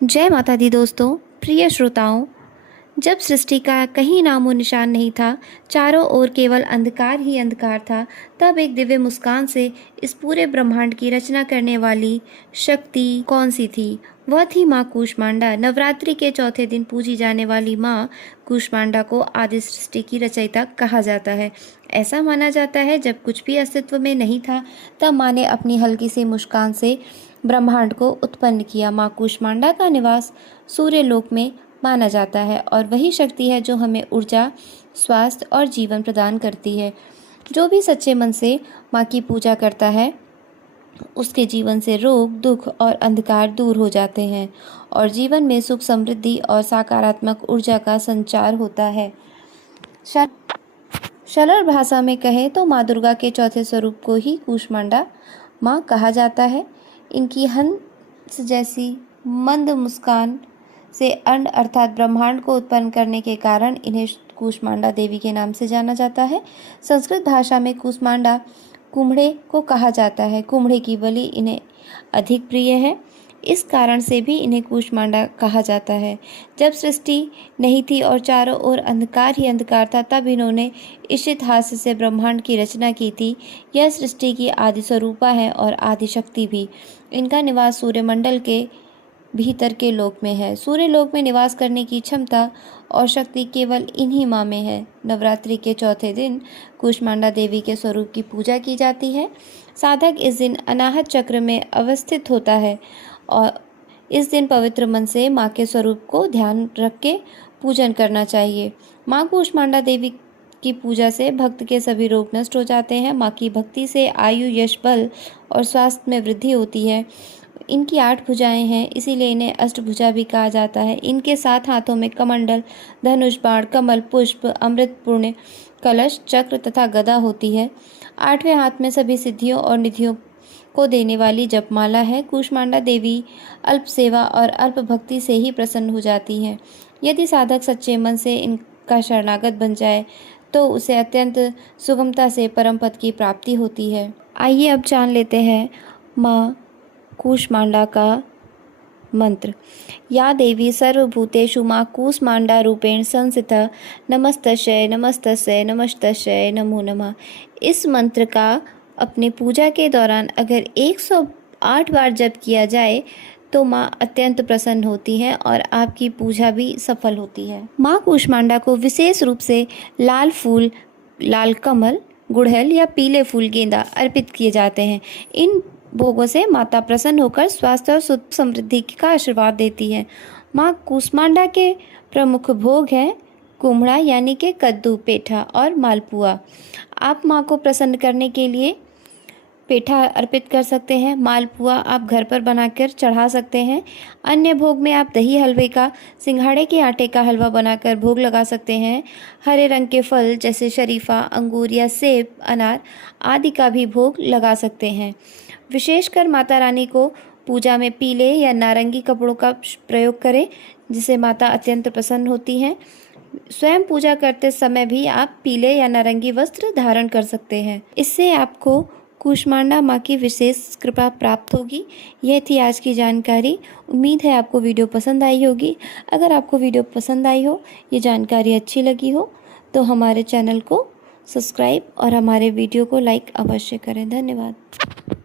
जय माता दी दोस्तों, प्रिय श्रोताओं। जब सृष्टि का कहीं नामो निशान नहीं था, चारों ओर केवल अंधकार ही अंधकार था, तब एक दिव्य मुस्कान से इस पूरे ब्रह्मांड की रचना करने वाली शक्ति कौन सी थी? वह थी माँ कूष्मांडा। नवरात्रि के चौथे दिन पूजी जाने वाली माँ कूष्मांडा को आदि सृष्टि की रचयिता कहा जाता है। ऐसा माना जाता है जब कुछ भी अस्तित्व में नहीं था, तब माँ ने अपनी हल्की सी मुस्कान से ब्रह्मांड को उत्पन्न किया। माँ कूष्मांडा का निवास सूर्य लोक में माना जाता है और वही शक्ति है जो हमें ऊर्जा, स्वास्थ्य और जीवन प्रदान करती है। जो भी सच्चे मन से माँ की पूजा करता है, उसके जीवन से रोग, दुख और अंधकार दूर हो जाते हैं और जीवन में सुख, समृद्धि और सकारात्मक ऊर्जा का संचार होता है। सरल भाषा में कहें तो माँ दुर्गा के चौथे स्वरूप को ही कूष्मांडा माँ कहा जाता है। इनकी हंस जैसी मंद मुस्कान से अण्ड अर्थात ब्रह्मांड को उत्पन्न करने के कारण इन्हें कूष्मांडा देवी के नाम से जाना जाता है। संस्कृत भाषा में कूष्मांडा कुम्हड़े को कहा जाता है। कुम्हड़े की बलि इन्हें अधिक प्रिय है, इस कारण से भी इन्हें कूष्मांडा कहा जाता है। जब सृष्टि नहीं थी और चारों ओर अंधकार ही अंधकार था, तब इन्होंने ईशित हास्य से ब्रह्मांड की रचना की थी। यह सृष्टि की आदि स्वरूपा है और आदि शक्ति भी। इनका निवास सूर्यमंडल के भीतर के लोक में है। सूर्य लोक में निवास करने की क्षमता और शक्ति केवल इन्हीं माँ में है। नवरात्रि के चौथे दिन कूष्मांडा देवी के स्वरूप की पूजा की जाती है। साधक इस दिन अनाहत चक्र में अवस्थित होता है और इस दिन पवित्र मन से माँ के स्वरूप को ध्यान रख के पूजन करना चाहिए। माँ कूष्मांडा देवी की पूजा से भक्त के सभी रोग नष्ट हो जाते हैं। माँ की भक्ति से आयु, यश, बल और स्वास्थ्य में वृद्धि होती है। इनकी 8 भुजाएं हैं, इसीलिए इन्हें अष्टभुजा भी कहा जाता है। इनके 7 हाथों में कमंडल, धनुष, बाण, कमल, पुष्प, अमृत, पुण्य, कलश, चक्र तथा गदा होती है। 8वें हाथ में सभी सिद्धियों और निधियों को देने वाली जपमाला है। कूष्मांडा देवी अल्प सेवा और अल्प भक्ति से ही प्रसन्न हो जाती हैं। यदि साधक सच्चे मन से इनका शरणागत बन जाए तो उसे अत्यंत सुगमता से परम पद की प्राप्ति होती है। आइए अब जान लेते हैं माँ कूष्मांडा का मंत्र। या देवी सर्वभूतेषु माँ कूष्मांडा रूपेण संस्थिता नमस्तस्यै नमस्तस्यै नमस्तस्यै नमो नमः। इस मंत्र का अपने पूजा के दौरान अगर 108 बार जप किया जाए तो माँ अत्यंत प्रसन्न होती हैं और आपकी पूजा भी सफल होती है। माँ कूष्मांडा को विशेष रूप से लाल फूल, लाल कमल, गुड़हल या पीले फूल, गेंदा अर्पित किए जाते हैं। इन भोगों से माता प्रसन्न होकर स्वास्थ्य और सुख समृद्धि का आशीर्वाद देती है। माँ कूष्मांडा के प्रमुख भोग हैं कुम्हड़ा यानी कि कद्दू, पेठा और मालपुआ। आप माँ को प्रसन्न करने के लिए पेठा अर्पित कर सकते हैं। मालपुआ आप घर पर बनाकर चढ़ा सकते हैं। अन्य भोग में आप दही हलवे का, सिंघाड़े के आटे का हलवा बनाकर भोग लगा सकते हैं। हरे रंग के फल जैसे शरीफा, अंगूर या सेब, अनार आदि का भी भोग लगा सकते हैं। विशेषकर माता रानी को पूजा में पीले या नारंगी कपड़ों का प्रयोग करें, जिससे माता अत्यंत प्रसन्न होती हैं। स्वयं पूजा करते समय भी आप पीले या नारंगी वस्त्र धारण कर सकते हैं। इससे आपको कूष्मांडा माँ की विशेष कृपा प्राप्त होगी। यह थी आज की जानकारी। उम्मीद है आपको वीडियो पसंद आई होगी। अगर आपको वीडियो पसंद आई हो, ये जानकारी अच्छी लगी हो, तो हमारे चैनल को सब्सक्राइब और हमारे वीडियो को लाइक अवश्य करें। धन्यवाद।